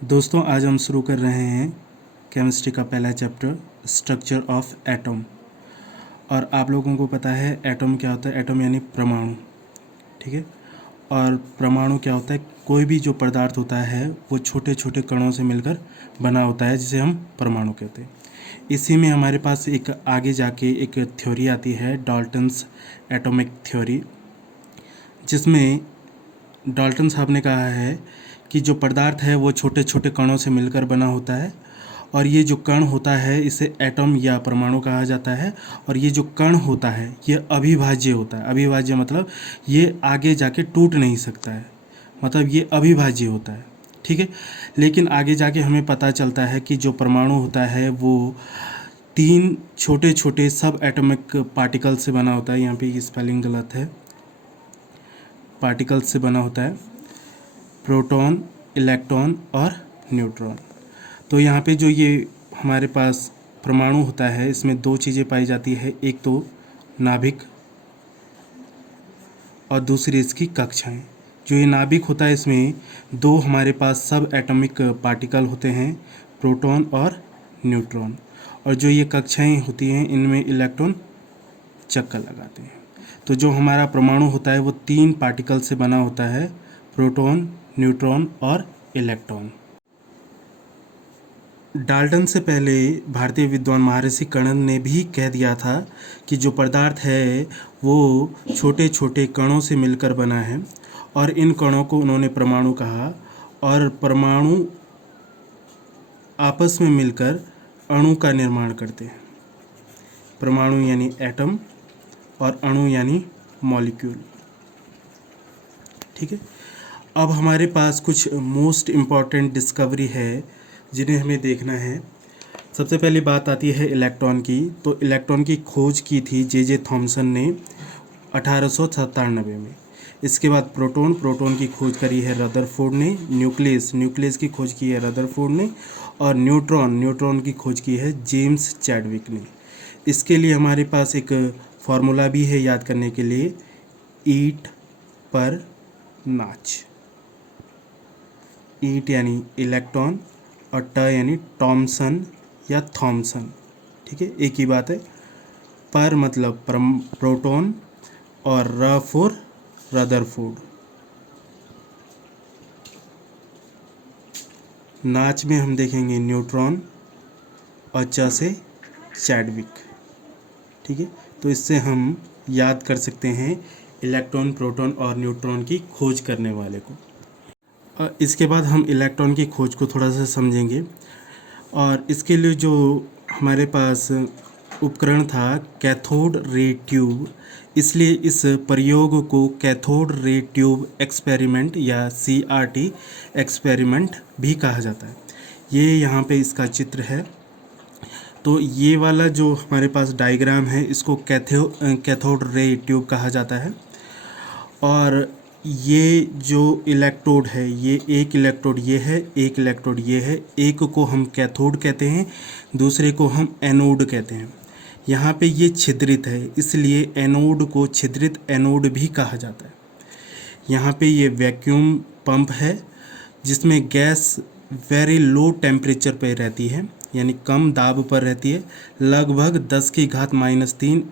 दोस्तों आज हम शुरू कर रहे हैं केमिस्ट्री का पहला चैप्टर स्ट्रक्चर ऑफ एटम। और आप लोगों को पता है एटम क्या होता है। एटम यानी परमाणु, ठीक है। और परमाणु क्या होता है, कोई भी जो पदार्थ होता है वो छोटे छोटे कणों से मिलकर बना होता है, जिसे हम परमाणु कहते हैं। इसी में हमारे पास एक आगे जाके एक थ्योरी आती है, डाल्टन्स एटॉमिक थ्योरी, जिसमें डाल्टन साहब ने कहा है कि जो पदार्थ है वो छोटे छोटे कणों से मिलकर बना होता है, और ये जो कण होता है इसे एटम या परमाणु कहा जाता है। और ये जो कण होता है ये अविभाज्य होता है। अविभाज्य मतलब ये आगे जाके टूट नहीं सकता है, मतलब ये अविभाज्य होता है, ठीक है। लेकिन आगे जाके हमें पता चलता है कि जो परमाणु होता है वो 3 छोटे छोटे सब एटॉमिक पार्टिकल से बना होता है। यहाँ पे ये स्पेलिंग गलत है, पार्टिकल्स से बना होता है, प्रोटॉन, इलेक्ट्रॉन और न्यूट्रॉन। तो यहाँ पे जो ये हमारे पास परमाणु होता है इसमें 2 चीज़ें पाई जाती है, एक तो नाभिक और दूसरी इसकी कक्षाएं। जो ये नाभिक होता है इसमें 2 हमारे पास सब एटॉमिक पार्टिकल होते हैं, प्रोटॉन और न्यूट्रॉन। और जो ये कक्षाएं होती हैं इनमें इलेक्ट्रॉन चक्कर लगाते हैं। तो जो हमारा परमाणु होता है वो 3 पार्टिकल से बना होता है, प्रोटॉन, न्यूट्रॉन और इलेक्ट्रॉन। डाल्टन से पहले भारतीय विद्वान महर्षि कणन ने भी कह दिया था कि जो पदार्थ है वो छोटे छोटे कणों से मिलकर बना है, और इन कणों को उन्होंने परमाणु कहा। और परमाणु आपस में मिलकर अणु का निर्माण करते हैं। परमाणु यानी एटम और अणु यानी मॉलिक्यूल, ठीक है। अब हमारे पास कुछ मोस्ट इम्पॉर्टेंट डिस्कवरी है जिन्हें हमें देखना है। सबसे पहली बात आती है इलेक्ट्रॉन की। तो इलेक्ट्रॉन की खोज की थी जे थॉमसन ने 1897 में। इसके बाद प्रोटॉन की खोज करी है रदरफोर्ड ने। न्यूक्लियस की खोज की है रदरफोर्ड ने। और न्यूट्रॉन की खोज की है जेम्स चैडविक ने। इसके लिए हमारे पास एक फार्मूला भी है याद करने के लिए, ईट पर नाच। ईट यानी इलेक्ट्रॉन और ट यानी टॉमसन या थॉमसन, ठीक है, एक ही बात है। पर मतलब प्रोटॉन और र फॉर रदरफोर्ड। नाच में हम देखेंगे न्यूट्रॉन और च से चैडविक, ठीक है। तो इससे हम याद कर सकते हैं इलेक्ट्रॉन, प्रोटॉन और न्यूट्रॉन की खोज करने वाले को। इसके बाद हम इलेक्ट्रॉन की खोज को थोड़ा सा समझेंगे। और इसके लिए जो हमारे पास उपकरण था कैथोड रे ट्यूब, इसलिए इस प्रयोग को कैथोड रे ट्यूब एक्सपेरिमेंट या CRT एक्सपेरिमेंट भी कहा जाता है। ये यहाँ पे इसका चित्र है। तो ये वाला जो हमारे पास डायग्राम है इसको कैथोड रे ट्यूब कहा जाता है। और ये जो इलेक्ट्रोड है, ये एक इलेक्ट्रोड ये है, एक इलेक्ट्रोड ये है। एक को हम कैथोड कहते हैं, दूसरे को हम एनोड कहते हैं। यहाँ पे ये छिद्रित है, इसलिए एनोड को छिद्रित एनोड भी कहा जाता है। यहाँ पे ये वैक्यूम पंप है जिसमें गैस वेरी लो टेम्परेचर पे रहती है, यानी कम दाब पर रहती है, लगभग 10⁻³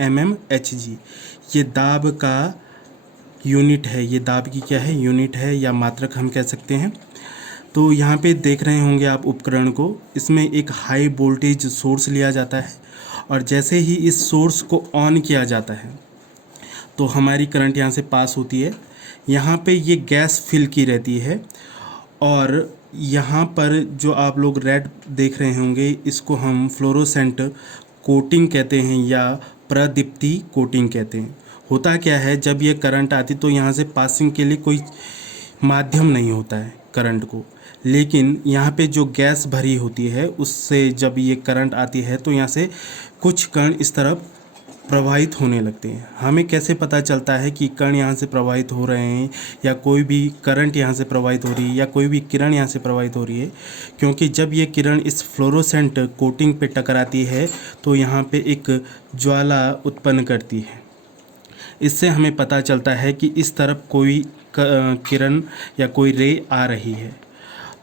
mmHg। ये दाब का यूनिट है, ये दाब की क्या है, यूनिट है या मात्रक हम कह सकते हैं। तो यहाँ पे देख रहे होंगे आप उपकरण को, इसमें एक हाई वोल्टेज सोर्स लिया जाता है, और जैसे ही इस सोर्स को ऑन किया जाता है तो हमारी करंट यहाँ से पास होती है। यहाँ पे ये गैस फिल की रहती है, और यहाँ पर जो आप लोग रेड देख रहे होंगे इसको हम फ्लोरोसेंट कोटिंग कहते हैं या प्रदीप्ति कोटिंग कहते हैं। होता क्या है, जब ये करंट आती तो यहाँ से पासिंग के लिए कोई माध्यम नहीं होता है करंट को, लेकिन यहाँ पे जो गैस भरी होती है उससे जब ये करंट आती है तो यहाँ से कुछ कण इस तरफ प्रवाहित होने लगते हैं। हमें कैसे पता चलता है कि कण यहाँ से प्रवाहित हो रहे हैं या कोई भी करंट यहाँ से प्रवाहित हो रही है या कोई भी किरण यहाँ से प्रवाहित हो रही है? क्योंकि जब ये किरण इस फ्लोरोसेंट कोटिंग पे टकराती है तो यहाँ पे एक ज्वाला उत्पन्न करती है। इससे हमें पता चलता है कि इस तरफ कोई किरण या कोई रे आ रही है।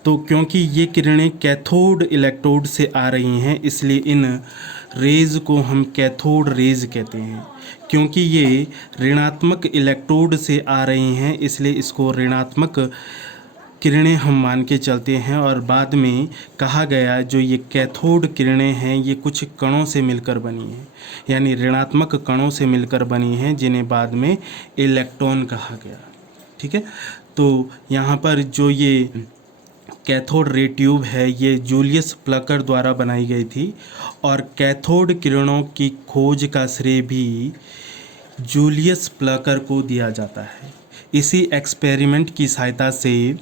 तो क्योंकि ये किरणें कैथोड इलेक्ट्रोड से आ रही हैं, इसलिए इन रेज को हम कैथोड रेज कहते हैं। क्योंकि ये ऋणात्मक इलेक्ट्रोड से आ रही हैं, इसलिए इसको ऋणात्मक किरणें हम मान के चलते हैं। और बाद में कहा गया जो ये कैथोड किरणें हैं ये कुछ कणों से मिलकर बनी हैं, यानी ऋणात्मक कणों से मिलकर बनी हैं, जिन्हें बाद में इलेक्ट्रॉन कहा गया। ठीक है, तो यहाँ पर जो ये कैथोड रे ट्यूब है ये जूलियस प्लकर द्वारा बनाई गई थी, और कैथोड किरणों की खोज का श्रेय भी जूलियस प्लकर को दिया जाता है। इसी एक्सपेरिमेंट की सहायता से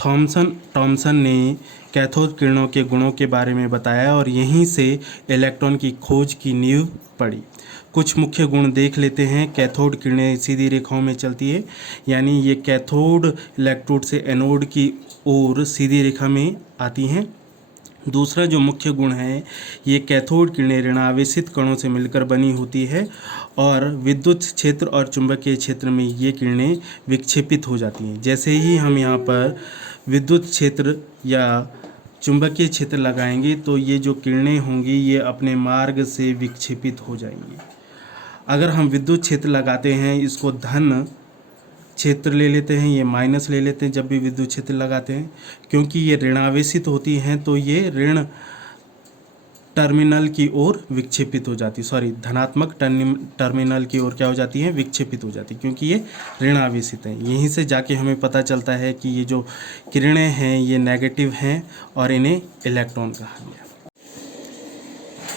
थॉमसन ने कैथोड किरणों के गुणों के बारे में बताया, और यहीं से इलेक्ट्रॉन की खोज की नींव पड़ी। कुछ मुख्य गुण देख लेते हैं। कैथोड किरणें सीधी रेखाओं में चलती है, यानी ये कैथोड इलेक्ट्रोड से एनोड की ओर सीधी रेखा में आती हैं। दूसरा जो मुख्य गुण है, ये कैथोड किरणें ऋणावेशित कणों से मिलकर बनी होती है, और विद्युत क्षेत्र और चुंबकीय क्षेत्र में ये किरणें विक्षेपित हो जाती हैं। जैसे ही हम यहाँ पर विद्युत क्षेत्र या चुंबकीय क्षेत्र लगाएंगे तो ये जो किरणें होंगी ये अपने मार्ग से विक्षेपित हो जाएंगी। अगर हम विद्युत क्षेत्र लगाते हैं, इसको धन क्षेत्र ले लेते हैं, ये माइनस ले लेते हैं जब भी विद्युत क्षेत्र लगाते हैं, क्योंकि ये ऋणावेशित होती हैं तो ये ऋण टर्मिनल की ओर विक्षेपित हो जाती, धनात्मक टर्मिनल की ओर क्या हो जाती है, विक्षेपित हो जाती, क्योंकि ये ऋणावेशित हैं। यहीं से जाके हमें पता चलता है कि ये जो किरणें हैं ये नेगेटिव हैं और इन्हें इलेक्ट्रॉन कहा गया।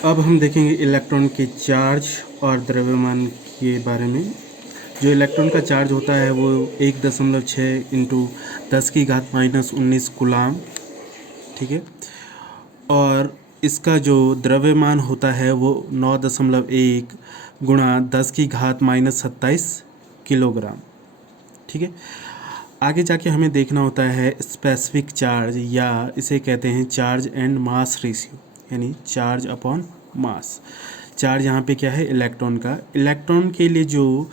अब हम देखेंगे इलेक्ट्रॉन के चार्ज और द्रव्यमान के बारे में। जो इलेक्ट्रॉन का चार्ज होता है वो 1.6 × 10⁻⁻19 कूलाम, ठीक है, और इसका जो द्रव्यमान होता है वो 9.1 × 10⁻27 किलोग्राम, ठीक है। आगे जाके हमें देखना होता है स्पेसिफिक चार्ज, या इसे कहते हैं चार्ज एंड मास रेशियो, यानी चार्ज अपॉन मास। चार्ज यहाँ पे क्या है, इलेक्ट्रॉन का। इलेक्ट्रॉन के लिए जो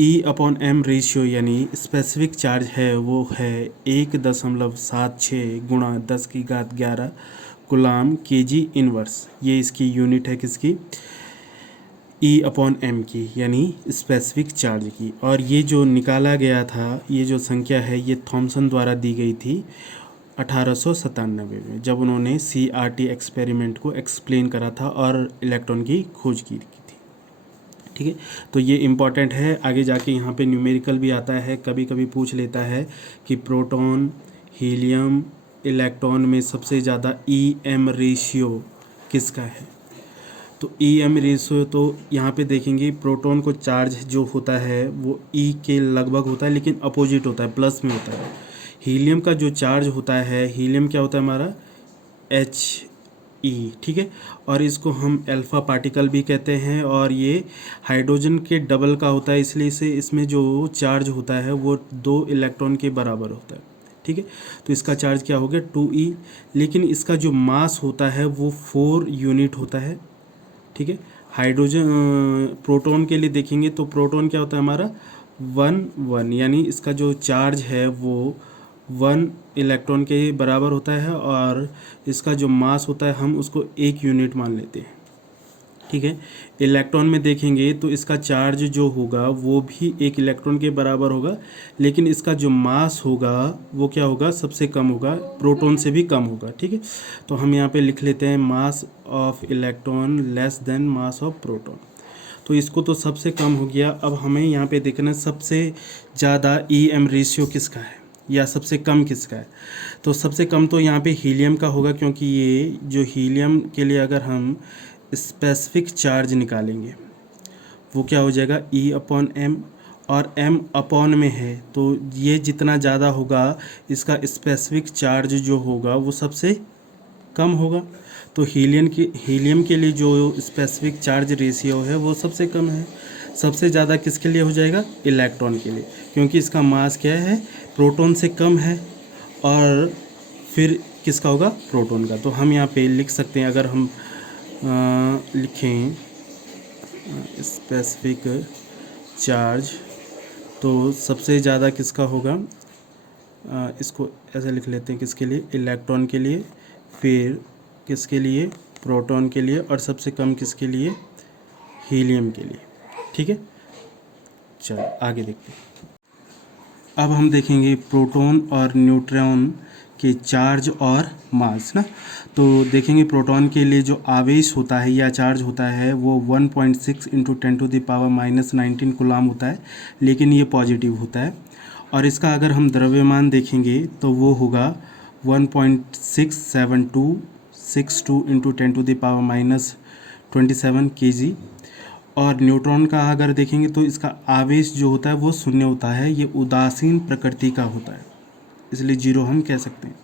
E/m रेशियो यानी स्पेसिफिक चार्ज है वो है 1.76 × 10⁻11 कूलाम kg इनवर्स। ये इसकी यूनिट है किसकी, E/m की, यानी स्पेसिफिक चार्ज की। और ये जो निकाला गया था, ये जो संख्या है ये थॉमसन द्वारा दी गई थी 1897 में, जब उन्होंने CRT एक्सपेरिमेंट को एक्सप्लेन करा था और इलेक्ट्रॉन की खोज की थी, ठीक है। तो ये इम्पॉर्टेंट है, आगे जाके यहाँ पे न्यूमेरिकल भी आता है, कभी कभी पूछ लेता है कि प्रोटॉन, हीलियम, इलेक्ट्रॉन में सबसे ज़्यादा EM रेशियो किसका है। तो EM रेशियो तो यहाँ पे देखेंगे, प्रोटॉन को चार्ज जो होता है वो E के लगभग होता है, लेकिन अपोजिट होता है, प्लस में होता है। हीलियम का जो चार्ज होता है, हीलियम क्या होता है हमारा, He, ठीक है, और इसको हम अल्फा पार्टिकल भी कहते हैं, और ये हाइड्रोजन के डबल का होता है, इसलिए इसे इसमें जो चार्ज होता है वो 2 इलेक्ट्रॉन के बराबर होता है, ठीक है। तो इसका चार्ज क्या हो गया, 2E, लेकिन इसका जो मास होता है वो 4 यूनिट होता है, ठीक है। हाइड्रोजन प्रोटॉन के लिए देखेंगे तो प्रोटॉन क्या होता है हमारा 1 यानी इसका जो चार्ज है वो 1 इलेक्ट्रॉन के बराबर होता है, और इसका जो मास होता है हम उसको 1 यूनिट मान लेते हैं, ठीक है। इलेक्ट्रॉन में देखेंगे तो इसका चार्ज जो होगा वो भी 1 इलेक्ट्रॉन के बराबर होगा, लेकिन इसका जो मास होगा वो क्या होगा, सबसे कम होगा, प्रोटॉन से भी कम होगा, ठीक है। तो हम यहाँ पे लिख लेते हैं mass of electron less then mass of proton. तो इसको तो सबसे कम हो गया। अब हमें यहाँ पे देखना सबसे ज़्यादा EM रेशियो किसका है या सबसे कम किसका है। तो सबसे कम तो यहाँ पे हीलियम का होगा, क्योंकि ये जो हीलियम के लिए अगर हम स्पेसिफिक चार्ज निकालेंगे वो क्या हो जाएगा, E/m, और m अपॉन में है, तो ये जितना ज़्यादा होगा इसका स्पेसिफिक चार्ज जो होगा वो सबसे कम होगा। तो हीलियम के लिए जो स्पेसिफिक चार्ज रेशियो है वो सबसे कम है। सबसे ज़्यादा किसके लिए हो जाएगा, इलेक्ट्रॉन के लिए, क्योंकि इसका मास क्या है, प्रोटॉन से कम है, और फिर किसका होगा, प्रोटॉन का। तो हम यहाँ पे लिख सकते हैं, अगर हम लिखें स्पेसिफिक चार्ज, तो सबसे ज़्यादा किसका होगा, इसको ऐसे लिख लेते हैं, किसके लिए, इलेक्ट्रॉन के लिए, फिर किसके लिए, प्रोटॉन के लिए, और सबसे कम किसके लिए, हीलियम के लिए। ठीक है, चलो आगे देखते हैं। अब हम देखेंगे प्रोटॉन और न्यूट्रॉन के चार्ज और मास ना। तो देखेंगे प्रोटॉन के लिए जो आवेश होता है या चार्ज होता है वो 1.6 इंटू 10⁻⁻19 कूलाम होता है, लेकिन ये पॉजिटिव होता है। और इसका अगर हम द्रव्यमान देखेंगे तो वो होगा 1.67262 इंटू 10⁻⁻27 kg। और न्यूट्रॉन का अगर देखेंगे तो इसका आवेश जो होता है वो शून्य होता है, ये उदासीन प्रकृति का होता है, इसलिए जीरो हम कह सकते हैं।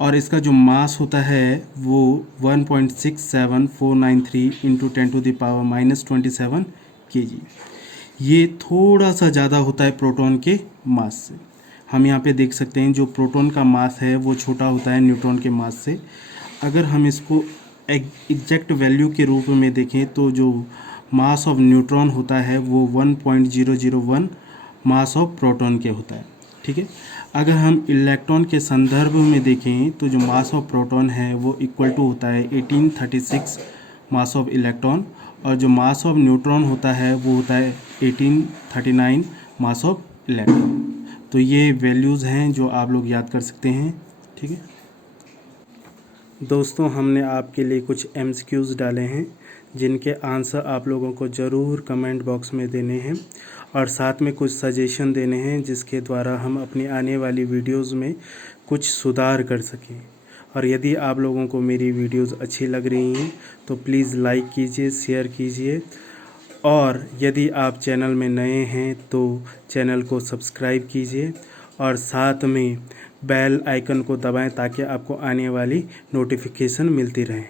और इसका जो मास होता है वो 1.67493 इंटू 10⁻⁻27 kg। ये थोड़ा सा ज़्यादा होता है प्रोटॉन के मास से। हम यहाँ पे देख सकते हैं जो प्रोटॉन का मास है वो छोटा होता है न्यूट्रॉन के मास से। अगर हम इसको एग्जैक्ट वैल्यू के रूप में देखें तो जो मास ऑफ न्यूट्रॉन होता है वो 1.001 मास ऑफ प्रोटॉन के होता है। ठीक है, अगर हम इलेक्ट्रॉन के संदर्भ में देखें तो जो मास ऑफ प्रोटॉन है वो इक्वल टू होता है 1836 मास ऑफ इलेक्ट्रॉन, और जो मास ऑफ न्यूट्रॉन होता है वो होता है 1839 मास ऑफ इलेक्ट्रॉन। तो ये वैल्यूज़ हैं जो आप लोग याद कर सकते हैं। ठीक है दोस्तों, हमने आपके लिए कुछ MCQs डाले हैं जिनके आंसर आप लोगों को ज़रूर कमेंट बॉक्स में देने हैं, और साथ में कुछ सजेशन देने हैं जिसके द्वारा हम अपनी आने वाली वीडियोस में कुछ सुधार कर सकें। और यदि आप लोगों को मेरी वीडियोस अच्छी लग रही हैं तो प्लीज़ लाइक कीजिए, शेयर कीजिए, और यदि आप चैनल में नए हैं तो चैनल को सब्सक्राइब कीजिए और साथ में बेल आइकन को दबाएं ताकि आपको आने वाली नोटिफिकेशन मिलती रहे।